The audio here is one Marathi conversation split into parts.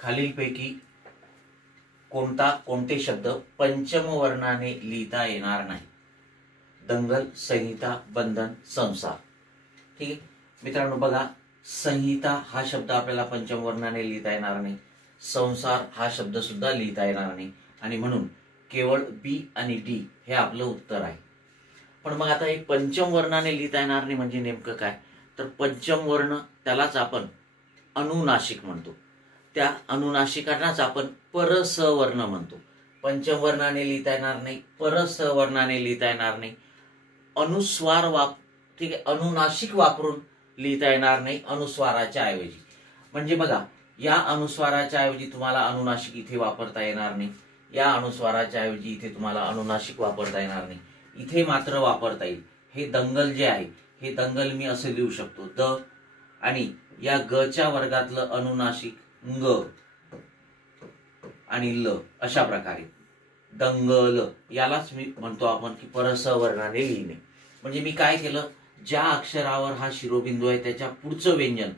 खालीलपैकी कोणते शब्द पंचम वर्णाने लिहिता येणार नाही? दंगल, संहिता, बंधन, संसार. ठीक आहे मित्रांनो, बघा, संहिता हा शब्द आपल्याला पंचम वर्णाने लिहिता येणार नाही. संसार हा शब्द सुद्धा लिहिता येणार नाही आणि म्हणून केवळ बी आणि डी हे आपलं उत्तर आहे. पण मग आता हे पंचम वर्णाने लिहिता येणार नाही म्हणजे नेमकं काय? तर पंचम वर्ण त्यालाच आपण अनुनासिक म्हणतो. त्या अनुनासिकांनाच आपण परसवर्ण म्हणतो. पंचम वर्णाने लिहिता येणार नाही, परसवर्णाने लिहिता येणार नाही, अनुस्वार ठीक आहे, अनुनासिक वापरून लिहिता येणार नाही अनुस्वाराच्या ऐवजी. म्हणजे बघा, या अनुस्वाराच्या ऐवजी तुम्हाला अनुनासिक इथे वापरता येणार नाही, या अनुस्वाराच्या ऐवजी इथे तुम्हाला अनुनासिक वापरता येणार नाही. इथे मात्र वापरता येईल. हे दंगल जे आहे हे दंगल मी असं लिहू शकतो द, आणि या गच्या वर्गातलं अनुनासिक ग आणि ल अशा प्रकारे दंगल, यालाच मी म्हणतो आपण की परसवर्णाने लिहिणे. म्हणजे मी काय केलं, ज्या अक्षरावर हा शिरोबिंदू आहे त्याच्या पुढचं व्यंजन,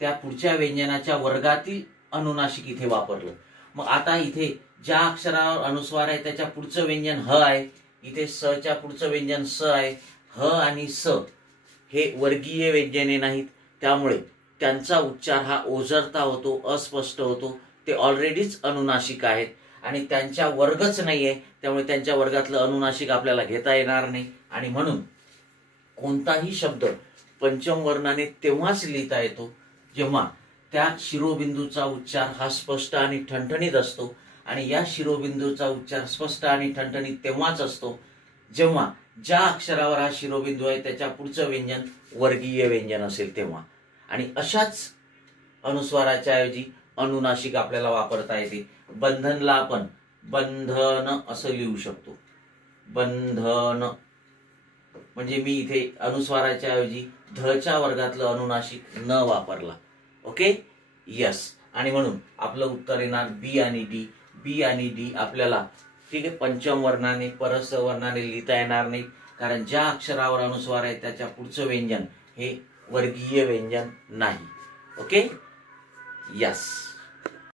त्या पुढच्या व्यंजनाच्या वर्गातील अनुनासिक इथे वापरलं. मग आता इथे ज्या अक्षरावर अनुस्वार आहे त्याच्या पुढचं व्यंजन ह आहे, इथे स च्या पुढचं व्यंजन स आहे. ह आणि स हे वर्गीय व्यंजने नाहीत, त्यामुळे त्यांचा उच्चार हा ओझरता होतो, अस्पष्ट होतो. ते ऑलरेडीच अनुनासिक आहेत आणि त्यांच्या वर्गच नाहीये, त्यामुळे त्यांच्या वर्गातलं अनुनासिक आपल्याला घेता येणार नाही. आणि म्हणून कोणताही शब्द पंचम वर्णाने तेव्हाच लिहिता येतो जेव्हा त्या शिरोबिंदूचा उच्चार हा स्पष्ट आणि ठणठणीत असतो. आणि या शिरोबिंदूचा उच्चार स्पष्ट आणि ठणठणीत तेव्हाच असतो जेव्हा ज्या अक्षरावर हा शिरोबिंदू आहे त्याच्या पुढचं व्यंजन वर्गीय व्यंजन असेल तेव्हा. आणि अशाच अनुस्वाराच्या ऐवजी अनुनासिक आपल्याला वापरता येते. बंधनला आपण बंधन असं लिहू शकतो, बंधन. म्हणजे मी इथे अनुस्वाराच्या ऐवजी धच्या वर्गातलं अनुनासिक न वापरला. Okay, yes. आणि म्हणून आपलं उत्तर येणार बी आणि डी. बी आणि डी आपल्याला ठीक आहे पंचम वर्णाने परसवर्णाने लिहिता येणार नाही, कारण ज्या अक्षरावर अनुस्वार आहे त्याच्या पुढचं व्यंजन हे वर्गीय व्यंजन नाही. Okay, yes.